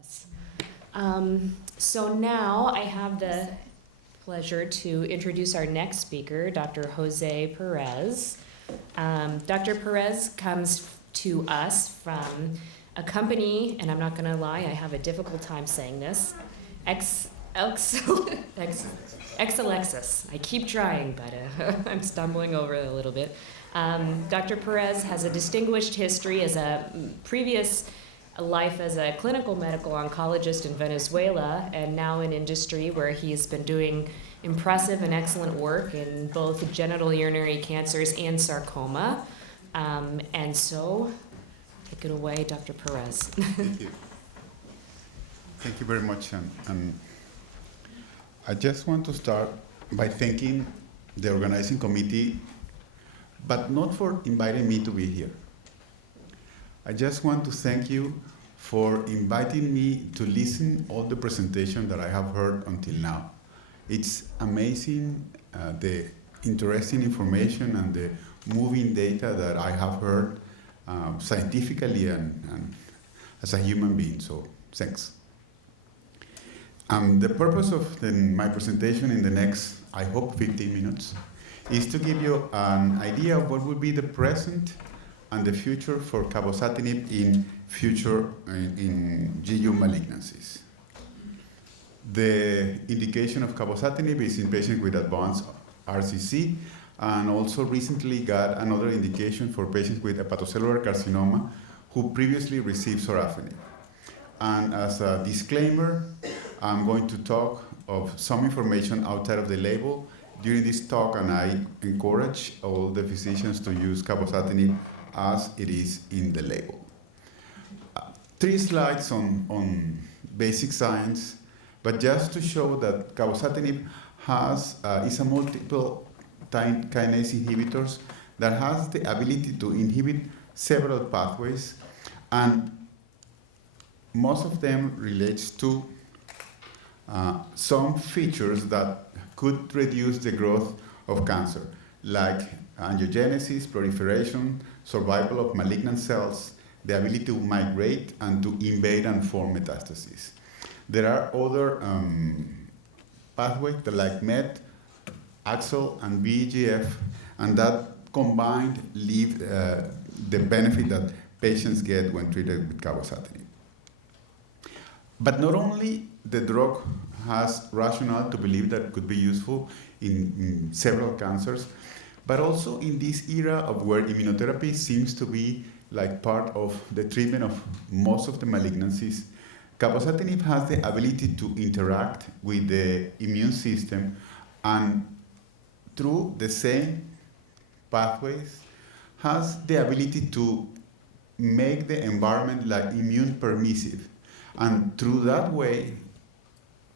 us. So now I have the pleasure to introduce our next speaker, Dr. Jose Perez. Dr. Perez comes to us from a company, and I'm not going to lie, I have a difficult time saying this, Exelexis. I keep trying, but I'm stumbling over it a little bit. Dr. Perez has a distinguished history as a previous life as a clinical medical oncologist in Venezuela, and now in industry where he's been doing impressive and excellent work in both genital urinary cancers and sarcoma. And so, take it away, Dr. Perez. Thank you. Thank you very much. And I just want to start by thanking the organizing committee, but not for inviting me to be here. I just want to thank you for inviting me to listen all the presentation that I have heard until now. It's amazing the interesting information and the moving data that I have heard scientifically and as a human being, so thanks. The purpose of my presentation in the next, I hope, 15 minutes is to give you an idea of what would be the present and the future for cabozantinib in GU malignancies. The indication of cabozantinib is in patients with advanced RCC, and also recently got another indication for patients with hepatocellular carcinoma who previously received sorafenib. And as a disclaimer, I'm going to talk of some information outside of the label during this talk, and I encourage all the physicians to use cabozantinib as it is in the label. 3 slides on basic science, but just to show that cabozantinib is a multiple kinase inhibitors that has the ability to inhibit several pathways, and most of them relates to some features that could reduce the growth of cancer, like angiogenesis, proliferation, survival of malignant cells, the ability to migrate and to invade and form metastases. There are other pathways like MET, AXL, and VEGF, and that combined leave the benefit that patients get when treated with cabozantinib. But not only the drug has rationale to believe that it could be useful in several cancers, but also in this era of where immunotherapy seems to be like part of the treatment of most of the malignancies, cabozantinib has the ability to interact with the immune system, and through the same pathways has the ability to make the environment like immune permissive, and through that way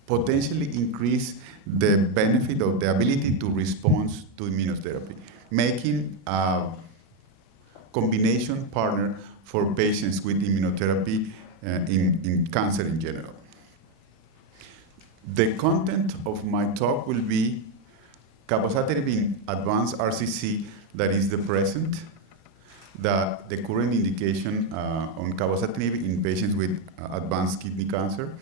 potentially increase the benefit of the ability to respond to immunotherapy, making a combination partner for patients with immunotherapy in cancer in general. The content of my talk will be cabozantinib in advanced RCC, that is the present, the current indication on cabozantinib in patients with advanced kidney cancer.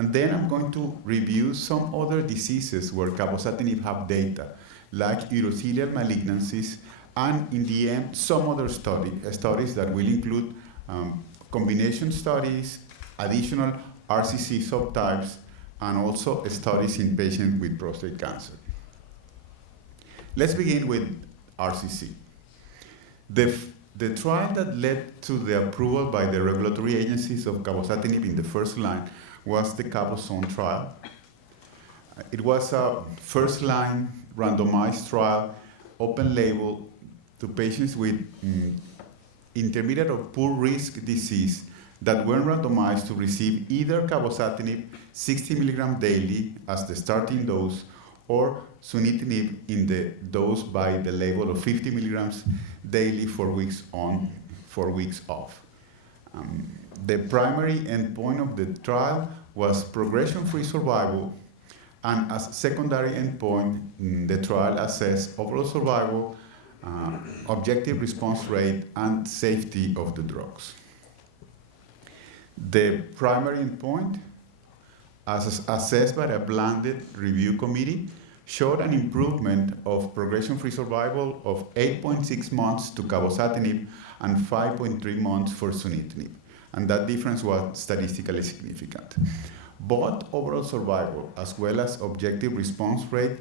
And then I'm going to review some other diseases where cabozantinib have data, like urothelial malignancies, and in the end, some other studies that will include combination studies, additional RCC subtypes, and also studies in patients with prostate cancer. Let's begin with RCC. The trial that led to the approval by the regulatory agencies of cabozantinib in the first line was the CABOSON trial. It was a first-line randomized trial, open label, to patients with intermediate or poor risk disease that were randomized to receive either cabozantinib 60 milligrams daily as the starting dose, or sunitinib in the dose by the label of 50 milligrams daily, 4 weeks on, 4 weeks off. The primary endpoint of the trial was progression-free survival, and as secondary endpoint, the trial assessed overall survival, objective response rate, and safety of the drugs. The primary endpoint, as assessed by a blinded review committee, showed an improvement of progression-free survival of 8.6 months to cabozantinib and 5.3 months for sunitinib. And that difference was statistically significant. Both overall survival as well as objective response rate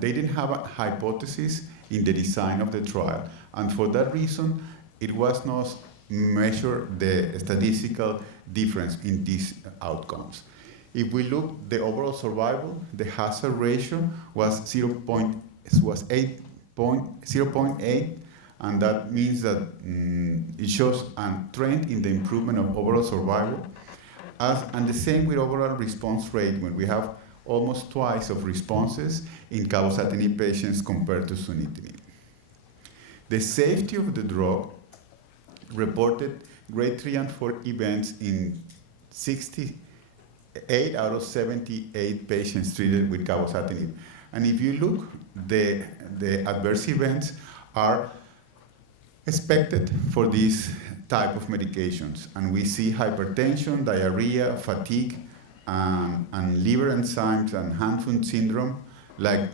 they didn't have a hypothesis in the design of the trial. And for that reason, it was not measured the statistical difference in these outcomes. If we look the overall survival, the hazard ratio was 0.8, and that means that it shows a trend in the improvement of overall survival. And the same with overall response rate, when we have almost twice of responses in cabozantinib patients compared to sunitinib. The safety of the drug reported grade 3 and 4 events in 68 out of 78 patients treated with cabozantinib. And if you look, the adverse events are expected for this type of medications. And we see hypertension, diarrhea, fatigue, and liver enzymes and hand-foot syndrome like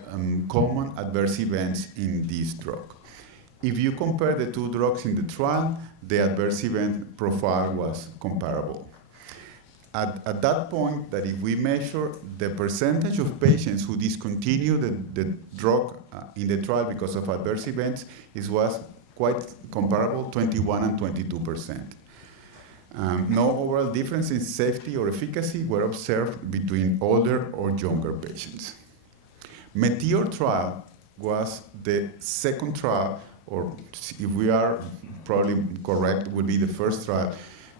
common adverse events in this drug. If you compare the two drugs in the trial, the adverse event profile was comparable. At that point, that if we measure the percentage of patients who discontinue the drug in the trial because of adverse events, it was quite comparable, 21 and 22%. No overall difference in safety or efficacy were observed between older or younger patients. Meteor trial was the second trial, or if we are probably correct, would be the first trial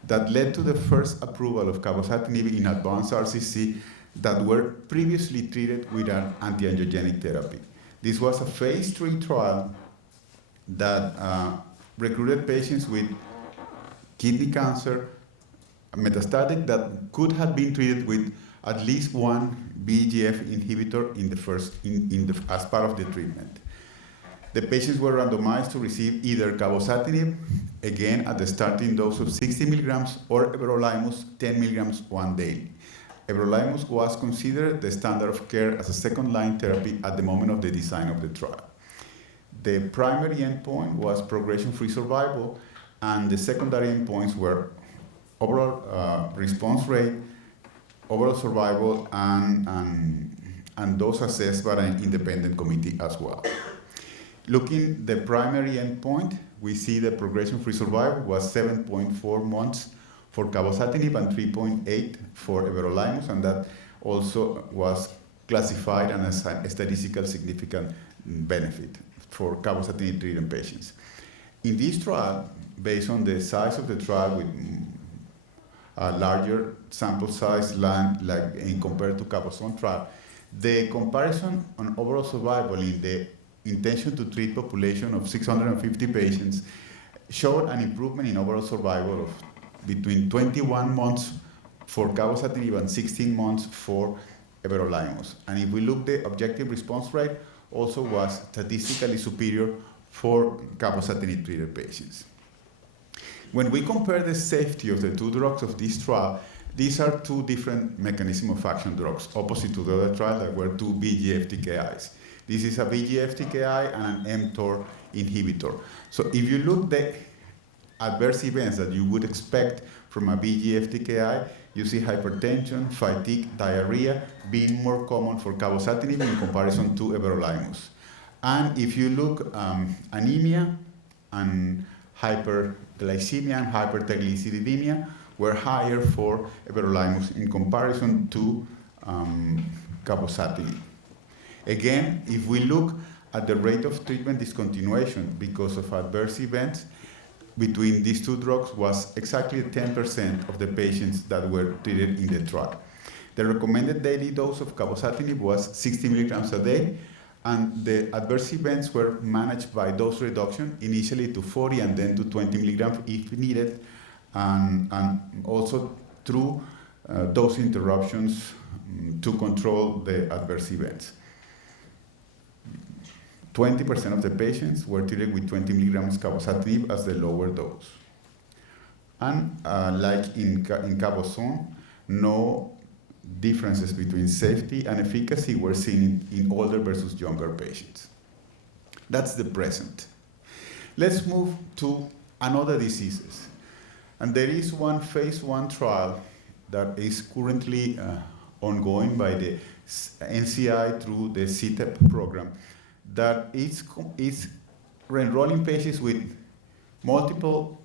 that led to the first approval of cabozantinib in advanced RCC that were previously treated with an anti-angiogenic therapy. This was a phase 3 trial that recruited patients with kidney cancer, metastatic, that could have been treated with at least one VEGF inhibitor as part of the treatment. The patients were randomized to receive either cabozantinib, again at the starting dose of 60 milligrams, or everolimus 10 milligrams one day. Everolimus was considered the standard of care as a second-line therapy at the moment of the design of the trial. The primary endpoint was progression-free survival, and the secondary endpoints were overall response rate, overall survival, and those assessed by an independent committee as well. Looking the primary endpoint, we see the progression-free survival was 7.4 months for cabozantinib and 3.8 for everolimus, and that also was classified as a statistical significant benefit for cabozantinib treated patients. In this trial, based on the size of the trial with a larger sample size like in compared to cabozantinib trial, the comparison on overall survival in the intention to treat population of 650 patients showed an improvement in overall survival of between 21 months for cabozantinib and 16 months for everolimus. And if we look, the objective response rate also was statistically superior for cabozantinib treated patients. When we compare the safety of the two drugs of this trial, these are two different mechanism of action drugs, opposite to the other trial that were two VEGF TKIs. This is a VEGF TKI and an mTOR inhibitor. So if you look the adverse events that you would expect from a VEGF TKI, you see hypertension, fatigue, diarrhea being more common for cabozantinib in comparison to everolimus. And if you look, anemia and hyperglycemia and hypertriglyceridemia were higher for everolimus in comparison to cabozantinib. Again, if we look at the rate of treatment discontinuation because of adverse events between these two drugs was exactly 10% of the patients that were treated in the trial. The recommended daily dose of cabozantinib was 60 milligrams a day, and the adverse events were managed by dose reduction, initially to 40 and then to 20 milligrams if needed, and also through dose interruptions to control the adverse events. 20% of the patients were treated with 20 milligrams cabozantinib as the lower dose. And like in Cabozon, no differences between safety and efficacy were seen in older versus younger patients. That's the present. Let's move to another diseases. And there is one phase 1 trial that is currently ongoing by the NCI through the CTEP program that is enrolling patients with multiple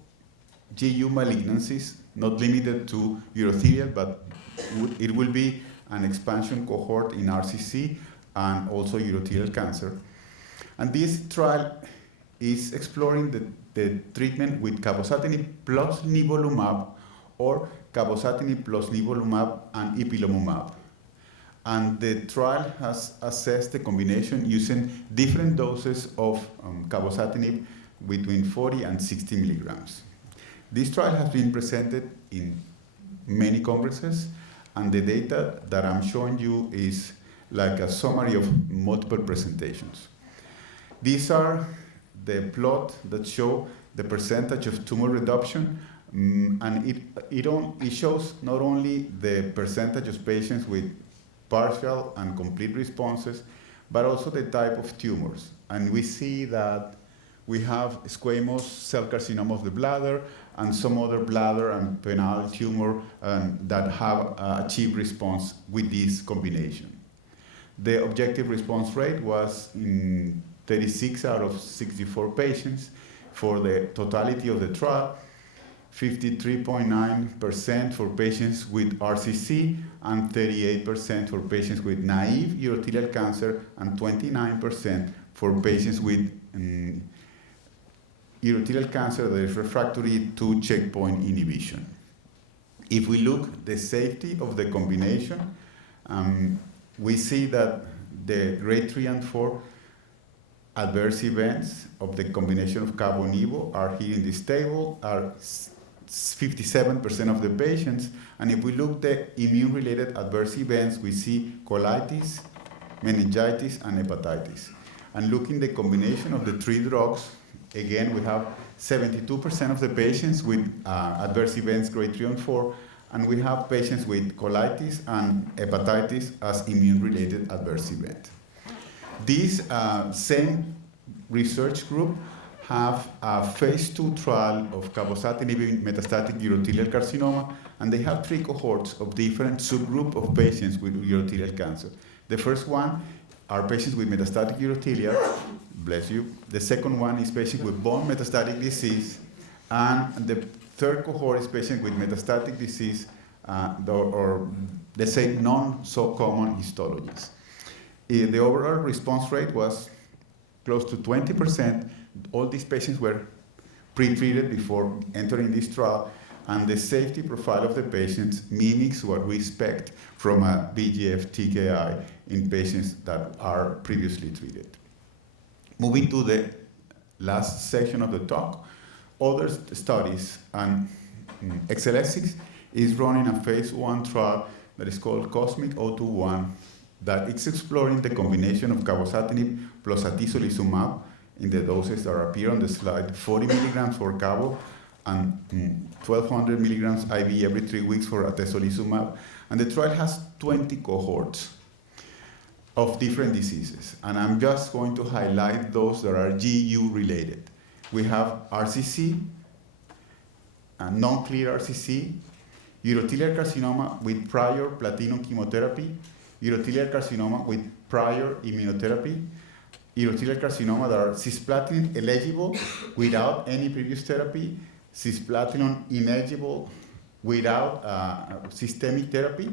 GU malignancies, not limited to urothelial, but it will be an expansion cohort in RCC and also urothelial cancer. And this trial is exploring the treatment with cabozantinib plus nivolumab or cabozantinib plus nivolumab and ipilimumab. And the trial has assessed the combination using different doses of cabozantinib between 40 and 60 milligrams. This trial has been presented in many congresses, and the data that I'm showing you is like a summary of multiple presentations. These are the plot that show the percentage of tumor reduction, and it shows not only the percentage of patients with partial and complete responses, but also the type of tumors. And we see that we have squamous cell carcinoma of the bladder and some other bladder and penile tumor that have achieved response with this combination. The objective response rate was in 36 out of 64 patients. For the totality of the trial, 53.9% for patients with RCC and 38% for patients with naive urothelial cancer and 29% for patients with urothelial cancer that is refractory to checkpoint inhibition. If we look at the safety of the combination, we see that the grade 3 and 4 adverse events of the combination of cabo-nivo are here in this table, are 57% of the patients. And if we look at the immune-related adverse events, we see colitis, meningitis, and hepatitis. And looking at the combination of the three drugs, again, we have 72% of the patients with adverse events grade 3 and 4, and we have patients with colitis and hepatitis as immune-related adverse event. This same research group have a phase 2 trial of cabozantinib in metastatic urothelial carcinoma, and they have 3 cohorts of different subgroup of patients with urothelial cancer. The first one are patients with metastatic urothelial, bless you. The second one is patients with bone metastatic disease, and the third cohort is patients with metastatic disease or let's say non-so-common histologies. The overall response rate was close to 20%. All these patients were pre-treated before entering this trial, and the safety profile of the patients mimics what we expect from a VEGF TKI in patients that are previously treated. Moving to the last section of the talk, other studies, and Exelixis is running a phase 1 trial that is called COSMIC-021 that is exploring the combination of cabozantinib plus atezolizumab in the doses that appear on the slide, 40 milligrams for cabo and 1,200 milligrams IV every 3 weeks for atezolizumab. And the trial has 20 cohorts of different diseases. And I'm just going to highlight those that are GU related. We have RCC, non-clear RCC, urothelial carcinoma with prior platinum chemotherapy, urothelial carcinoma with prior immunotherapy, urothelial carcinoma that are cisplatin eligible without any previous therapy, cisplatin ineligible without systemic therapy,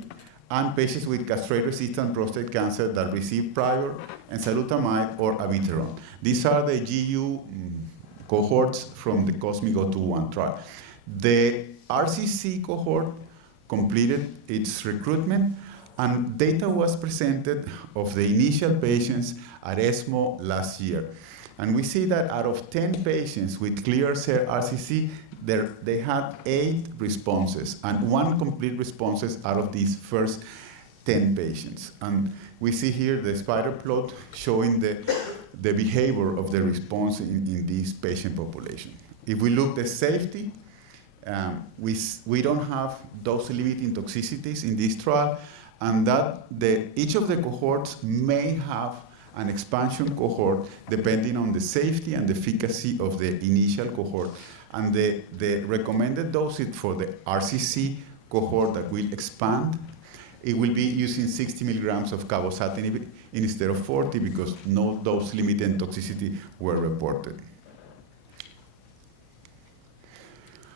and patients with castrate-resistant prostate cancer that receive prior enzalutamide or abiraterone. These are the GU cohorts from the COSMIC-021 trial. The RCC cohort completed its recruitment, and data was presented of the initial patients at ESMO last year. And we see that out of 10 patients with clear cell RCC, they had 8 responses and 1 complete responses out of these first 10 patients. And we see here the spider plot showing the behavior of the response in this patient population. If we look at the safety, we don't have dose-limiting toxicities in this trial, and that each of the cohorts may have an expansion cohort depending on the safety and efficacy of the initial cohort. And the recommended dose for the RCC cohort that will expand, it will be using 60 milligrams of cabozantinib instead of 40 because no dose-limiting toxicity were reported.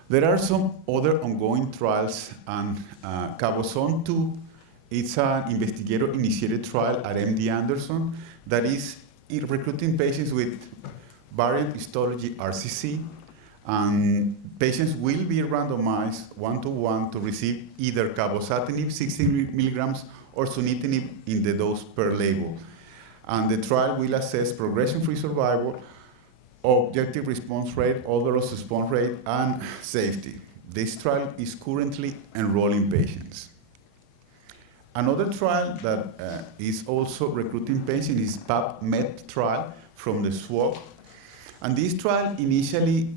There are some other ongoing trials, and CABOSON-2, it's an investigator-initiated trial at MD Anderson that is recruiting patients with variant histology RCC, and patients will be randomized 1-to-1 to receive either cabozantinib 60 milligrams or sunitinib in the dose per label. And the trial will assess progression-free survival, objective response rate, overall response rate, and safety. This trial is currently enrolling patients. Another trial that is also recruiting patients is PAP-MET trial from the SWOG. And this trial initially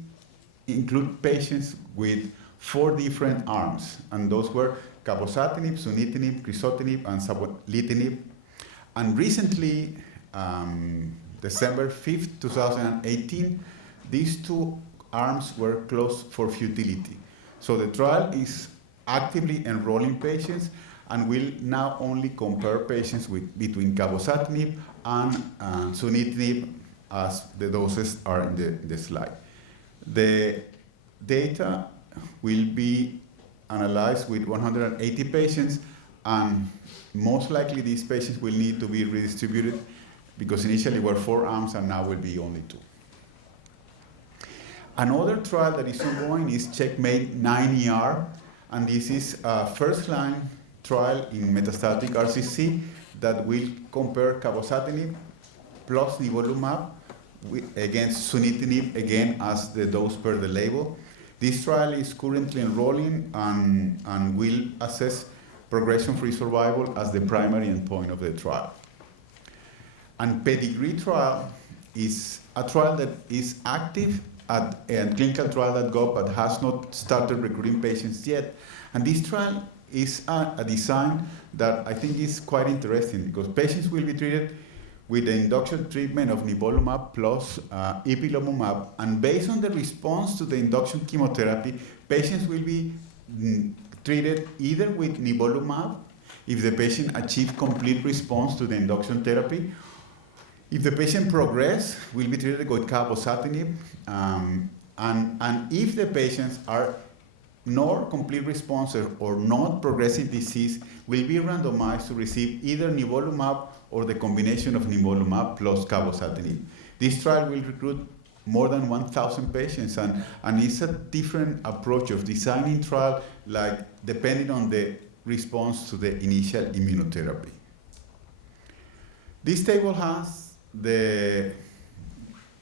include patients with 4 different arms, and those were cabozantinib, sunitinib, crizotinib, and savolitinib. And recently, December 5th, 2018, these 2 arms were closed for futility. So the trial is actively enrolling patients and will now only compare patients between cabozantinib and sunitinib as the doses are in the slide. The data will be analyzed with 180 patients, and most likely these patients will need to be redistributed because initially were 4 arms and now will be only 2. Another trial that is ongoing is CheckMate 9ER, and this is a first-line trial in metastatic RCC that will compare cabozantinib plus nivolumab against sunitinib, again as the dose per the label. This trial is currently enrolling and will assess progression-free survival as the primary endpoint of the trial. And Pedigree trial is a trial that is active at clinicaltrial.gov but has not started recruiting patients yet. And this trial is a design that I think is quite interesting because patients will be treated with the induction treatment of nivolumab plus ipilimumab, and based on the response to the induction chemotherapy, patients will be treated either with nivolumab if the patient achieves complete response to the induction therapy. If the patient progresses, will be treated with cabozantinib, and if the patients are not complete responses or not progressive disease, will be randomized to receive either nivolumab or the combination of nivolumab plus cabozantinib. This trial will recruit more than 1,000 patients, and it's a different approach of designing trial, like depending on the response to the initial immunotherapy. This table has the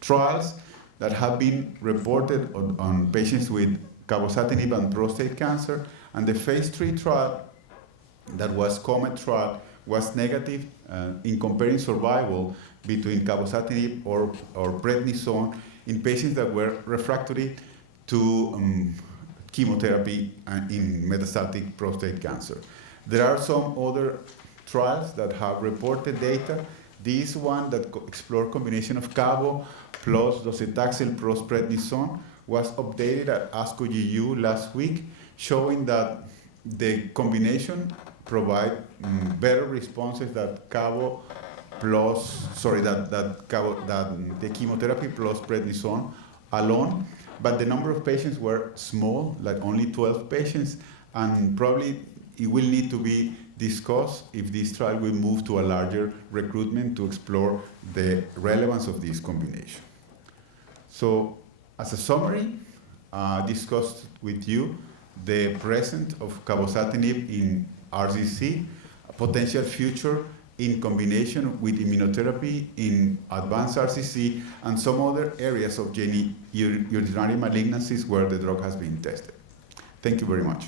trials that have been reported on patients with cabozantinib and prostate cancer, and the phase 3 trial that was COMET trial was negative in comparing survival between cabozantinib or prednisone in patients that were refractory to chemotherapy in metastatic prostate cancer. There are some other trials that have reported data. This one that explored combination of cabo plus docetaxel plus prednisone was updated at ASCO GU last week, showing that the combination provide better responses that cabo plus, that the chemotherapy plus prednisone alone, but the number of patients were small, like only 12 patients, and probably it will need to be discussed if this trial will move to a larger recruitment to explore the relevance of this combination. So, as a summary, discussed with you the presence of cabozantinib in RCC, a potential future in combination with immunotherapy in advanced RCC, and some other areas of urinary malignancies where the drug has been tested. Thank you very much.